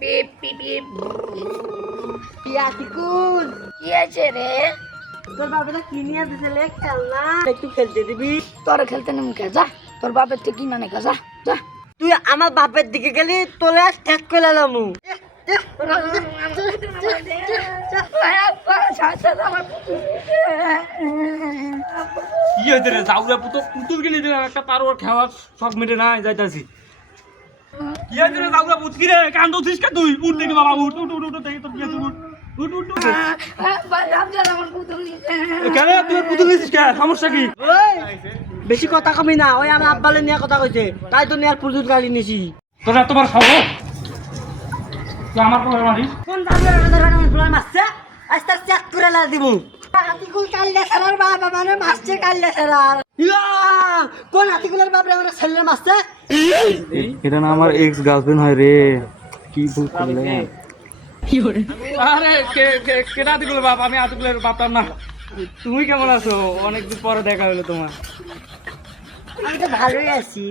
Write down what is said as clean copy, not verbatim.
পিপ পিপ পিপ। ইয়াতিকুল কি আছে রে? তোর বাবা কি নিয়ে দিছে লে খেলনা একটু খেলতে দিবি। তোর খেলতে নেই মুখে যা, তোর বাপের থেকে কিনা নে যা যা। তুই আমার বাপের দিকে গেলি তোলে ঠেক করে লামু। কি হইতে রে যাউরা পুতুল গেলি দিলাম একটা পারোর খাওয়ার সব মেটে নাই যাইতাছি। কি হইতে রে যাউরা পুত কি রে কান্দ উঠিস কা তুই উঠ দেখি বাবা উঠ উঠ উঠ উঠ দেখি তোর কি আছে উঠ উঠ উঠ উঠ। কেন তুই পুতুল নিছিস কে সমস্যা কি? ওই বেশি কথা কমি না, ওই আমার আব্বালে নিয়ে কথা কইছে তাই তো নিয়ার পুজুর গাড়ি নিছি। তোর এতবার খাবো তুই আমার কোলে মারিস? কোন দামের আমাদের রাখানো ফুলার মাছছে আজ তার চেক করে লা দিমু। হাতিকুল কাল্লা ছাড়ার বাবা মানে মাছছে কাল্লা ছাড়ার। কোন হাতিকুলের বাপরে আমার ছেলের মাছছে? এটা না আমার এক্স গার্লফ্রেন্ড হয় রে, কি ভুল করলে? আরে কেটা আতিকুলের বাপ? আমি আতিকুলের বাপটার না। তুমি কেমন আছো? অনেকদিন পরে দেখা হলো তোমার। আমি তো ভালোই আছি।